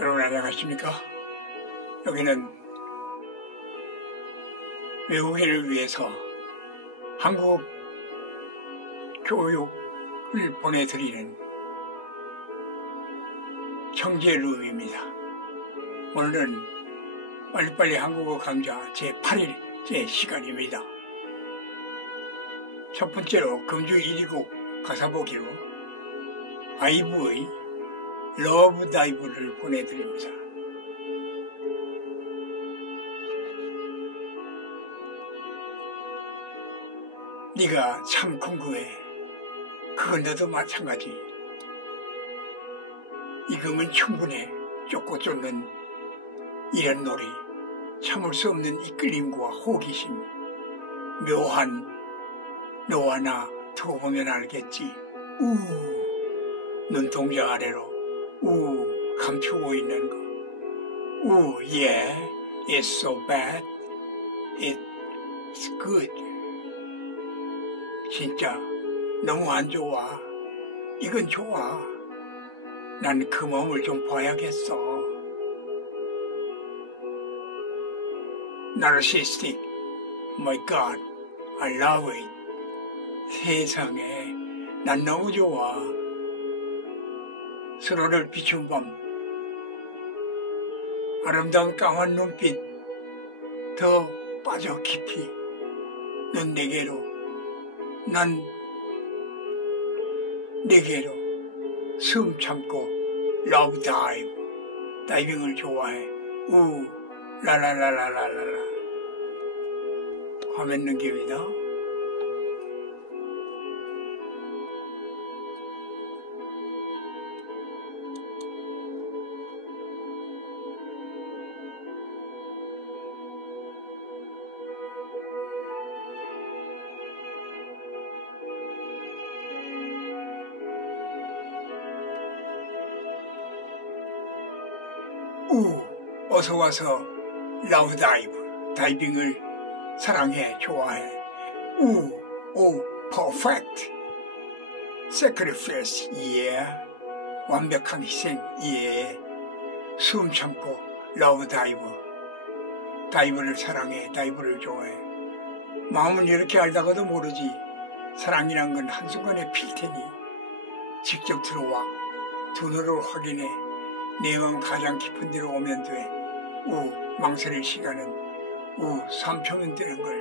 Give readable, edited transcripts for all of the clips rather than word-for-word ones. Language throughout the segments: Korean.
여러분 안녕하십니까? 여기는 외국인을 위해서 한국 교육을 보내드리는 청제룸입니다. 오늘은 빨리빨리 한국어 강좌 제8일 제 시간입니다. 첫 번째로 금주 1위곡 가사 보기로 아이브의 러브 다이브를 보내드립니다. 네가 참 궁금해. 그건 너도 마찬가지. 익으면 충분해. 쫓고 쫓는 이런 놀이. 참을 수 없는 이끌림과 호기심. 묘한 너와 나 두고 보면 알겠지. 눈동자 아래로 감추고 있는 거. Yeah, it's so bad. It's good. 진짜 너무 안 좋아. 이건 좋아. 난 그 몸을 좀 봐야겠어. Narcissistic. My God, I love it. 세상에, 난 너무 좋아. 서로를 비춘 밤. 아름다운 까만 눈빛. 더 빠져 깊이. 넌 내게로. 난 내게로 숨 참고 러브 다이브 다이빙을 좋아해. 라라라라라라라 화면 넘깁니다. 어서와서 러브 다이브 다이빙을 사랑해 좋아해. 퍼펙트 sacrifice. 완벽한 희생. 숨 참고 러브 다이브 다이브를 사랑해 다이브를 좋아해. 마음은 이렇게 알다가도 모르지. 사랑이란 건 한순간에 필 테니 직접 들어와 두 눈으로 확인해. 내 마음 가장 깊은 데로 오면 돼. 망설일 시간은 삼초면 되는 걸.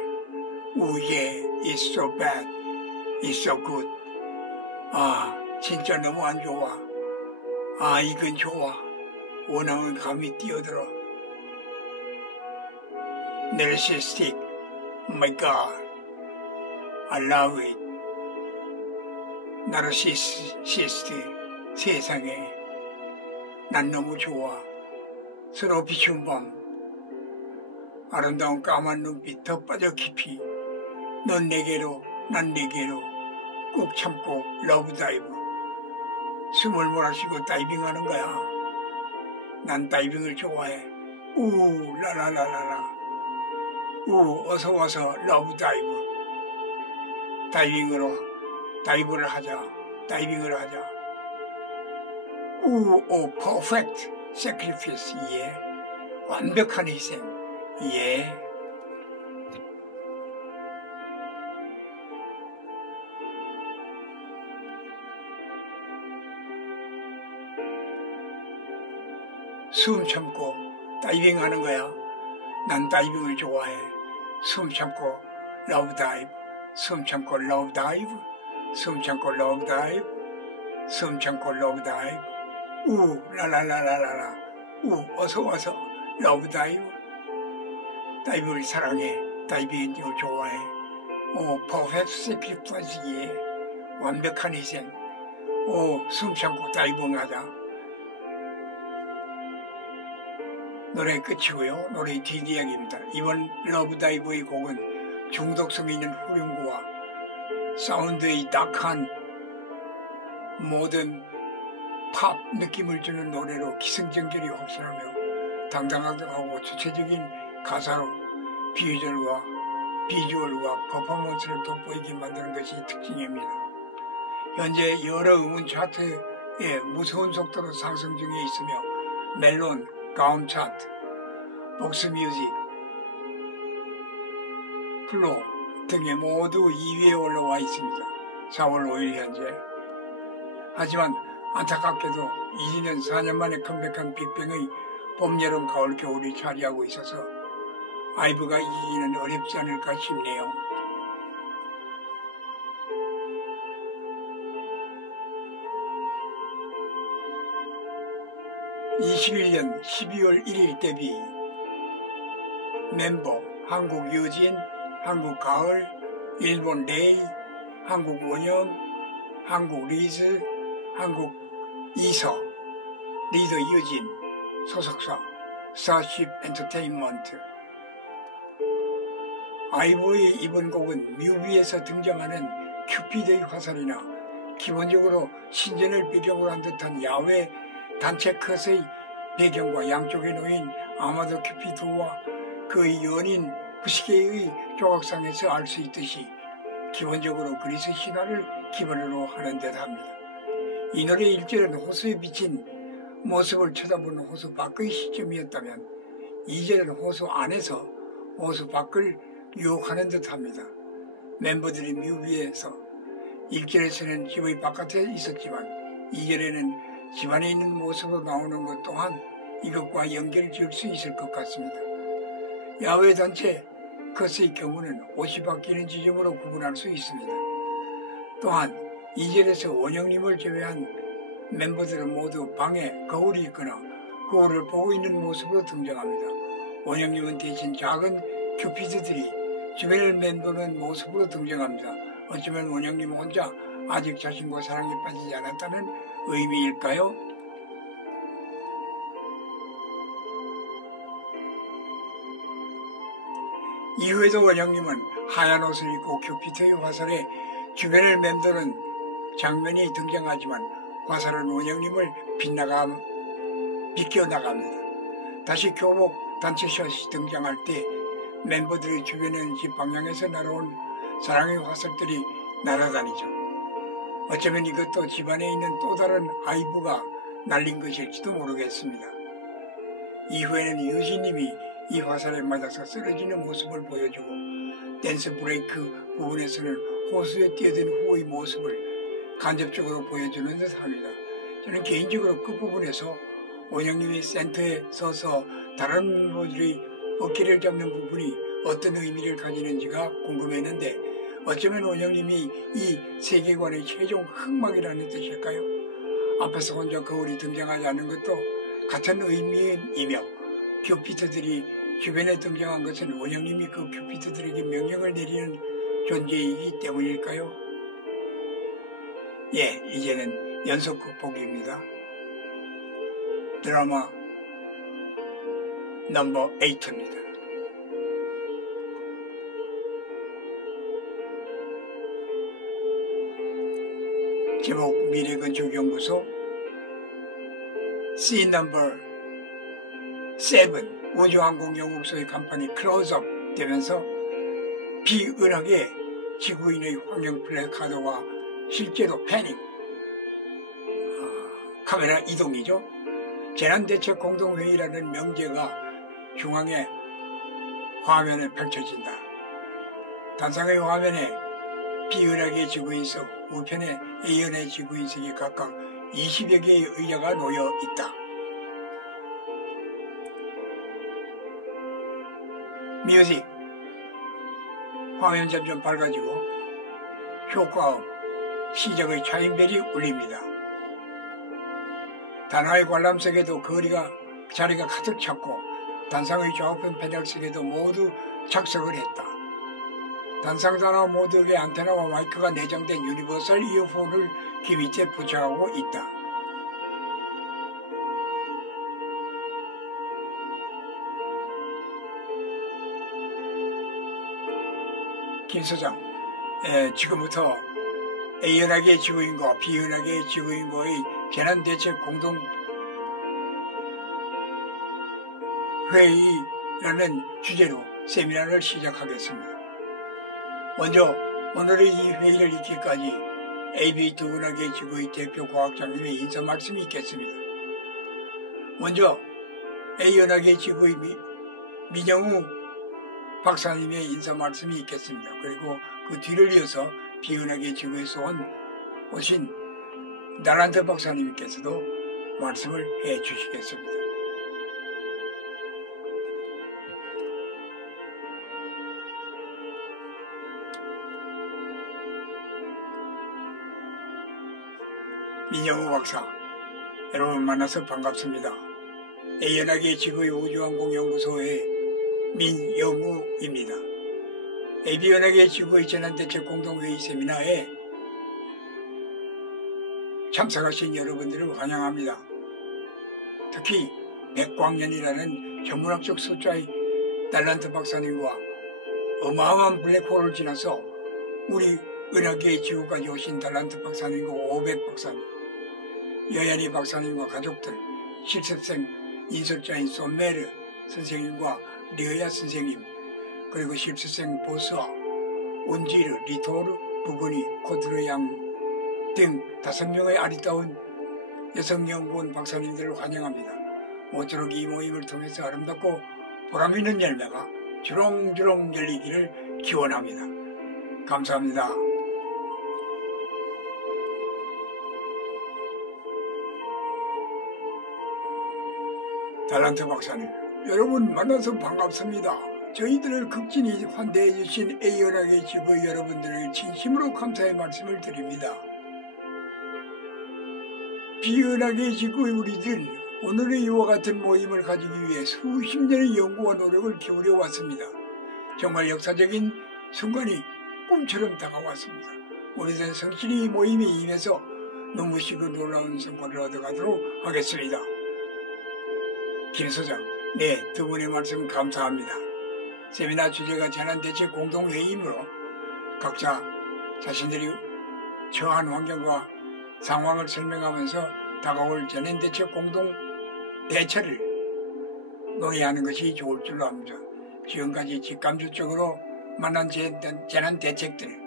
Yeah, it's so bad, it's so good. 진짜 너무 안 좋아. 이건 좋아. 원하는 감이 뛰어들어. Narcissistic. My God, I love it. 나르시시스트. 세상에, 난 너무 좋아. 서로 비춘 밤. 아름다운 까만 눈빛 더 빠져 깊이. 넌 내게로 난 내게로 꾹 참고 러브 다이브. 숨을 몰아쉬고 다이빙하는 거야. 난 다이빙을 좋아해. 라라라라라. 어서와서 러브 다이브 다이브를 하자. 다이빙을 하자. 퍼펙트 sacrifice. 완벽한 희생. 숨 참고 다이빙 하는 거야. 난 다이빙을 좋아해. 숨 참고 러브 다이브. 숨 참고 러브 다이브. 숨 참고 러브 다이브. 숨 참고 러브 다이브. 라라라라라라. 어서와서 러브 다이브 다이브를 사랑해. 다이빙을 좋아해. 퍼펙트 세크리파이스. 완벽한 희생. 숨 참고 다이빙하자. 노래 끝이고요. 노래 뒷이야기입니다. 이번 러브 다이브의 곡은 중독성 있는 후렴구와 사운드의 딱한 모든 팝 느낌을 주는 노래로 기승전결이 확실하며 당당하고 주체적인 가사로 비주얼과 퍼포먼스를 돋보이게 만드는 것이 특징입니다. 현재 여러 음원 차트에 무서운 속도로 상승 중에 있으며 멜론, 가움 차트, 복스뮤직, 플로 등에 모두 2위에 올라와 있습니다. 4월 5일 현재. 하지만 안타깝게도 20년 4년 만에 컴백한 빅뱅의 봄, 여름, 가을, 겨울이 차지하고 있어서 아이브가 이기기는 어렵지 않을까 싶네요. (21년 12월 1일) 데뷔 멤버 한국 유진, 한국 가을, 일본 레이, 한국 원영, 한국 리즈, 한국 이서, 리더 유진, 소속사 스타쉽 엔터테인먼트. 아이브의 이번 곡은 뮤비에서 등장하는 큐피드의 화살이나 기본적으로 신전을 배경으로 한 듯한 야외 단체 컷의 배경과 양쪽에 놓인 아마도 큐피드와 그의 연인 부시게의 조각상에서 알 수 있듯이 기본적으로 그리스 신화를 기본으로 하는 듯합니다. 이 노래 1절은 호수에 비친 모습을 쳐다보는 호수 밖의 시점이었다면 2절은 호수 안에서 호수 밖을 유혹하는 듯합니다. 멤버들이 뮤비에서 1절에서는 집의 바깥에 있었지만 2절에는 집 안에 있는 모습으로 나오는 것 또한 이것과 연결 지을 수 있을 것 같습니다. 야외 단체 컷의 경우는 옷이 바뀌는 지점으로 구분할 수 있습니다. 또한 2절에서 원영님을 제외한 멤버들은 모두 방에 거울이 있거나 거울을 보고 있는 모습으로 등장합니다. 원영님은 대신 작은 큐피드들이 주변을 맴도는 모습으로 등장합니다. 어쩌면 원영님 혼자 아직 자신과 사랑에 빠지지 않았다는 의미일까요? 이후에도 원영님은 하얀 옷을 입고 큐피드의 화살에 주변을 맴도는 장면이 등장하지만 화살은 원영님을 비껴나갑니다. 다시 교복 단체 샷이 등장할 때 멤버들의 주변에는 집 방향에서 날아온 사랑의 화살들이 날아다니죠. 어쩌면 이것도 집안에 있는 또 다른 아이브가 날린 것일지도 모르겠습니다. 이후에는 유진님이 이 화살에 맞아서 쓰러지는 모습을 보여주고 댄스 브레이크 부분에서는 호수에 뛰어든 후의 모습을 간접적으로 보여주는 듯합니다. 저는 개인적으로 끝부분에서 원영님이 센터에 서서 다른 멤버들이 어깨를 잡는 부분이 어떤 의미를 가지는지가 궁금했는데 어쩌면 원영님이 이 세계관의 최종 흥망이라는 뜻일까요? 앞에서 혼자 거울이 등장하지 않는 것도 같은 의미이며 큐피드들이 주변에 등장한 것은 원영님이 그 큐피드들에게 명령을 내리는 존재이기 때문일까요? 예, 이제는 연속 극복입니다. 드라마 넘버 8입니다. 제목 미래건축연구소 씬 넘버 7 우주항공연구소의 간판이 클로즈업 되면서 비은하게 지구인의 환경 플래카드와 실제로 패닝 카메라 이동이죠. 재난대책공동회의라는 명제가 중앙에 화면에 펼쳐진다. 단상의 화면에 비은하게 지구인석, 우편에 A연의 지구인석이 각각 20여 개의 의자가 놓여 있다. 뮤직 화면 점점 밝아지고 효과음 시작의 차인벨이 울립니다. 단화의 관람석에도 자리가 가득 찼고 단상의 좌우편 패널석에도 모두 착석을 했다. 단상 단화 모두의 안테나와 마이크가 내장된 유니버설 이어폰을 귀 밑에 부착하고 있다. 김 소장, 지금부터 A연하게 지구인과 B연하게 지구인과의 재난대책 공동회의라는 주제로 세미나를 시작하겠습니다. 먼저 오늘의 이 회의를 있기까지 AB 두근하게 지구의 대표 과학자님의 인사 말씀이 있겠습니다. 먼저 A연합의 지구의 민영우 박사님의 인사 말씀이 있겠습니다. 그리고 그 뒤를 이어서 B연합의 지구에서 오신 나란트 박사님께서도 말씀을 해 주시겠습니다. 민영우 박사, 여러분 만나서 반갑습니다. A연합의 지구의 우주항공연구소의 민영우입니다. AB연합의 지구의 재난대책 공동회의 세미나에 참석하신 여러분들을 환영합니다. 특히 백광년이라는 전문학적 숫자의 달란트 박사님과 어마어마한 블랙홀을 지나서 우리 은하계의 지구까지 오신 달란트 박사님과 오백 박사님, 여얀이 박사님과 가족들, 실습생 인솔자인 손메르 선생님과 리어야 선생님, 그리고 실습생 보스와 온지르, 리토르, 부근이, 코드르 양 등 5명의 아리따운 여성연구원 박사님들을 환영합니다. 모쪼록 이 모임을 통해서 아름답고 보람있는 열매가 주렁주렁 열리기를 기원합니다. 감사합니다. 달란트 박사님, 여러분 만나서 반갑습니다. 저희들을 극진히 환대해 주신 A연합의 지구의 여러분들에게 진심으로 감사의 말씀을 드립니다. B연합의 지구의 우리들은 오늘의 이와 같은 모임을 가지기 위해 수십 년의 연구와 노력을 기울여 왔습니다. 정말 역사적인 순간이 꿈처럼 다가왔습니다. 우리들은 성실히 이 모임에 임해서 눈부시고 놀라운 성과를 얻어가도록 하겠습니다. 김 소장, 네, 두 분의 말씀 감사합니다. 세미나 주제가 재난대책 공동회의이므로 각자 자신들이 처한 환경과 상황을 설명하면서 다가올 재난대책 공동대처를 논의하는 것이 좋을 줄로 압니다. 지금까지 직감적으로 만난 재난대책들,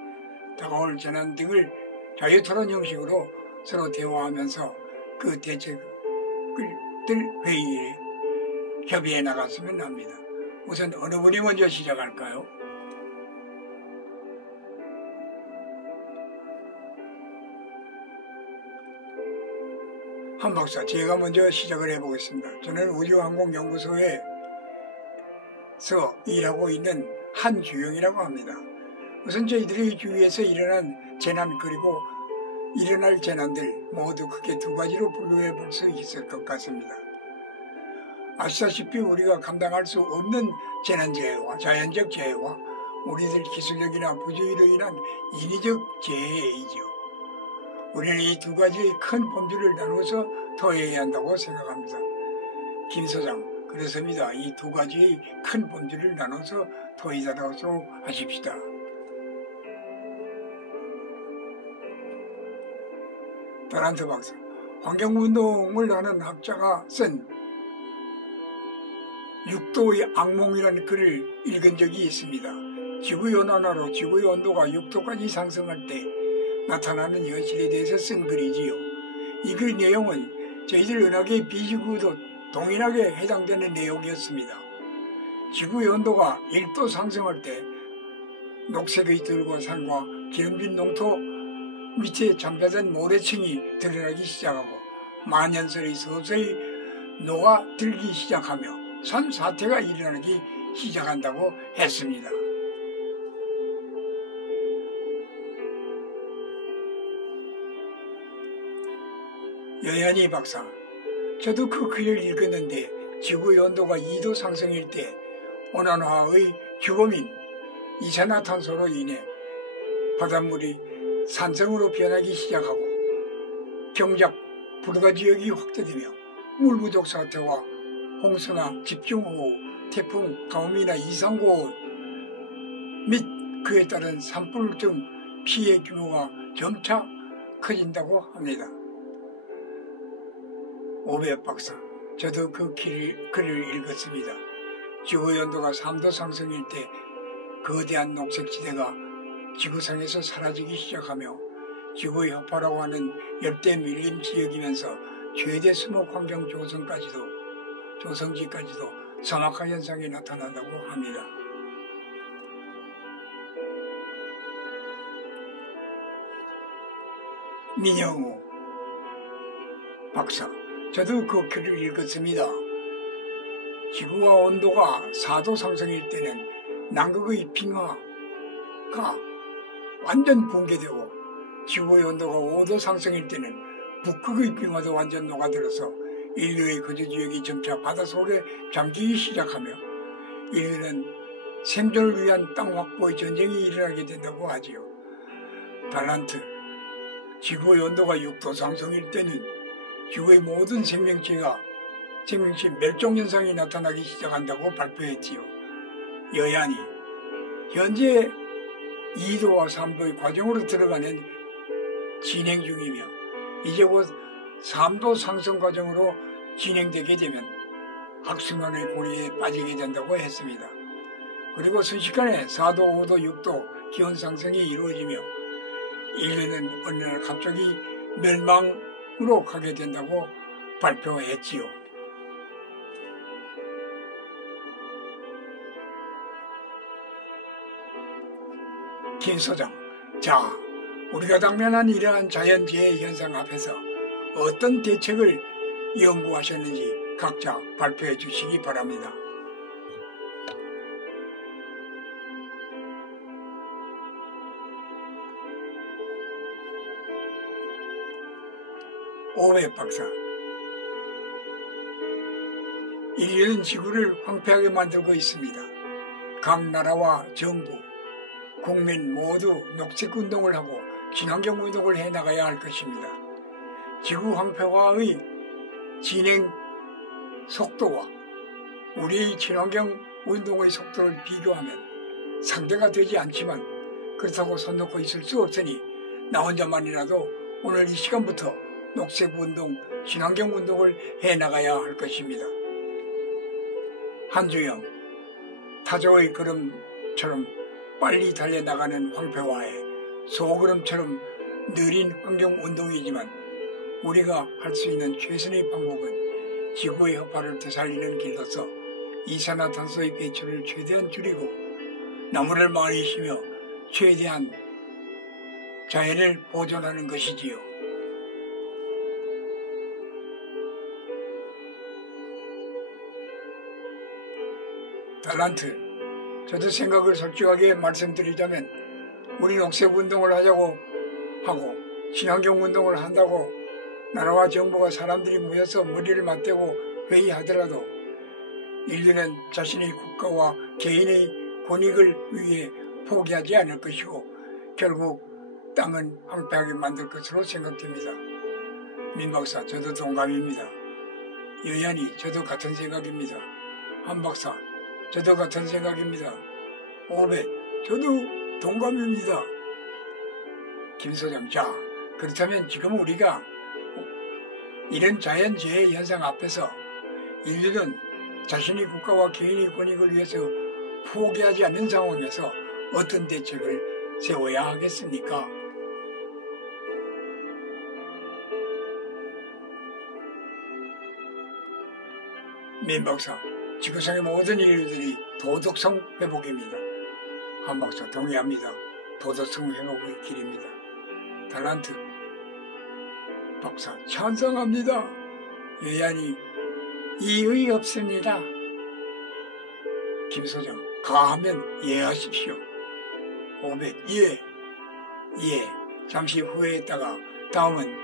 다가올 재난 등을 자유토론 형식으로 서로 대화하면서 그 대책들 회의에 협의해 나갔으면 합니다. 우선 어느 분이 먼저 시작할까요? 한 박사, 제가 먼저 시작을 해보겠습니다. 저는 우주항공연구소에서 일하고 있는 한주영이라고 합니다. 우선 저희들의 주위에서 일어난 재난 그리고 일어날 재난들 모두 크게 두 가지로 분류해 볼 수 있을 것 같습니다. 아시다시피 우리가 감당할 수 없는 재난재해와 자연적 재해와 우리들 기술력이나 부주의로 인한 인위적 재해이죠. 우리는 이 두 가지의 큰 범주를 나누어서 토해야 한다고 생각합니다. 김 소장, 그렇습니다. 이 두 가지의 큰 범주를 나눠서 토해하도록 하십시다. 달란트 박사, 환경운동을 하는 학자가 쓴 6도의 악몽이라는 글을 읽은 적이 있습니다. 지구온난화로 지구의 온도가 6도까지 상승할 때 나타나는 현실에 대해서 쓴 글이지요. 이 글 내용은 저희들 은하계 B지구도 동일하게 해당되는 내용이었습니다. 지구의 온도가 1도 상승할 때 녹색의 들과 산과 기름진 농토 밑에 잠자던 모래층이 드러나기 시작하고 만연설이 서서히 녹아들기 시작하며 산사태가 일어나기 시작한다고 했습니다. 여얀이 박사, 저도 그 글을 읽었는데 지구의 온도가 2도 상승일 때 온난화의 주범인 이산화탄소로 인해 바닷물이 산성으로 변하기 시작하고 경작 불가지역이 확대되며 물 부족 사태와 홍수나 집중호우, 태풍, 가뭄이나 이상고온 및 그에 따른 산불 등 피해 규모가 점차 커진다고 합니다. 오백 박사, 저도 그 글을 읽었습니다. 지구의 온도가 3도 상승일 때 거대한 녹색지대가 지구상에서 사라지기 시작하며 지구의 허파라고 하는 열대 밀림 지역이면서 최대 수목 환경 조성까지도 조성지까지도 사막화 현상이 나타난다고 합니다. 민영우 박사, 저도 그 글을 읽었습니다. 지구와 온도가 4도 상승일 때는 남극의 빙하가 완전 붕괴되고 지구의 온도가 5도 상승일 때는 북극의 빙하도 완전 녹아들어서 인류의 거주지역이 점차 바닷속에 잠기기 시작하며 인류는 생존을 위한 땅 확보의 전쟁이 일어나게 된다고 하지요. 달란트, 지구의 온도가 6도 상승일 때는 지구의 모든 생명체 멸종현상이 나타나기 시작한다고 발표했지요. 여야니, 현재 2도와 3도의 과정으로 들어가는 진행 중이며 이제 곧 3도 상승 과정으로 진행되게 되면 악순환의 고리에 빠지게 된다고 했습니다. 그리고 순식간에 4도, 5도, 6도 기온 상승이 이루어지며 인류는 어느 날 갑자기 멸망으로 가게 된다고 발표했지요. 김 소장, 자, 우리가 당면한 이러한 자연재해 현상 앞에서 어떤 대책을 연구하셨는지 각자 발표해 주시기 바랍니다. 오백 박사, 인류는 지구를 황폐하게 만들고 있습니다. 각 나라와 정부, 국민 모두 녹색운동을 하고 친환경운동을 해나가야 할 것입니다. 지구 황폐화의 진행 속도와 우리의 친환경운동의 속도를 비교하면 상대가 되지 않지만 그렇다고 손 놓고 있을 수 없으니 나 혼자만이라도 오늘 이 시간부터 녹색운동, 친환경운동을 해나가야 할 것입니다. 한주영, 타조의 걸음처럼 빨리 달려나가는 황폐화에 소걸음처럼 느린 환경운동이지만 우리가 할 수 있는 최선의 방법은 지구의 허파를 되살리는 길로서 이산화탄소의 배출을 최대한 줄이고 나무를 많이 심어 최대한 자연을 보존하는 것이지요. 달란트, 저도 생각을 솔직하게 말씀드리자면 우리 녹색운동을 하자고 하고 친환경운동을 한다고 나라와 정부가 사람들이 모여서 머리를 맞대고 회의하더라도 인류는 자신의 국가와 개인의 권익을 위해 포기하지 않을 것이고 결국 땅은 황폐하게 만들 것으로 생각됩니다. 민 박사, 저도 동감입니다. 여연이, 저도 같은 생각입니다. 한 박사, 저도 같은 생각입니다. 오백, 저도 동감입니다. 김 소장, 자, 그렇다면 지금 우리가 이런 자연재해 현상 앞에서 인류는 자신의 국가와 개인의 권익을 위해서 포기하지 않는 상황에서 어떤 대책을 세워야 하겠습니까? 민 박사, 지구상의 모든 인류들이 도덕성 회복입니다. 한 박사, 동의합니다. 도덕성 회복의 길입니다. 달란트 박사, 찬성합니다. 여연이, 이의 없습니다. 김 소장, 가하면 예하십시오. 오백, 예. 잠시 후회했다가 다음은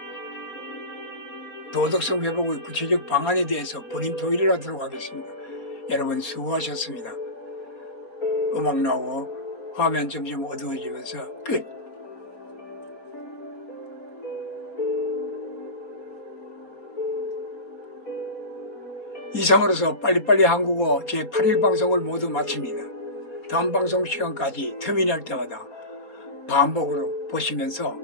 도덕성 회복의 구체적 방안에 대해서 본인 토의를 하도록 하겠습니다. 여러분 수고하셨습니다. 음악 나오고 화면 점점 어두워지면서 끝. 이상으로서 빨리빨리 한국어 제8일 방송을 모두 마칩니다. 다음 방송 시간까지 틈이 날 때마다 반복으로 보시면서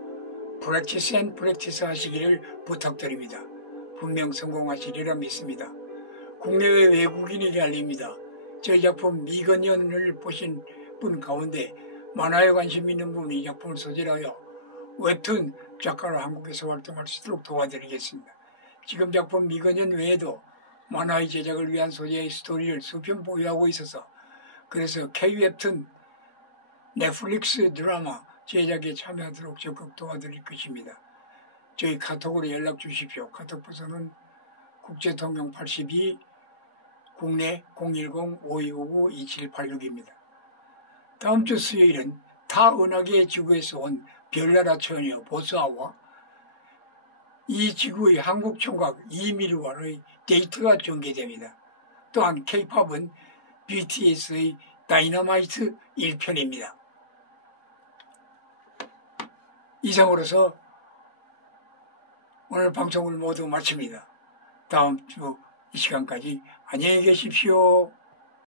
프랙티스 앤 프랙티스 하시기를 부탁드립니다. 분명 성공하시리라 믿습니다. 국내외 외국인에게 알립니다. 저희 작품 미건년을 보신 분 가운데 만화에 관심 있는 분이 이 작품을 소재하여 웹툰 작가로 한국에서 활동할 수 있도록 도와드리겠습니다. 지금 작품 미건년 외에도 만화의 제작을 위한 소재의 스토리를 수편 보유하고 있어서 그래서 K-웹툰, 넷플릭스 드라마 제작에 참여하도록 적극 도와드릴 것입니다. 저희 카톡으로 연락 주십시오. 카톡 번호는 국제통영 82, 국내 010-5259-2786입니다. 다음 주 수요일은 타 은하계 지구에서 온 별나라 처녀 보스아와 이 지구의 한국 총각 이미르와의 데이트가 전개됩니다. 또한 K-팝은 BTS의 다이너마이트 1편입니다. 이상으로서 오늘 방송을 모두 마칩니다. 다음 주 이 시간까지 안녕히 계십시오.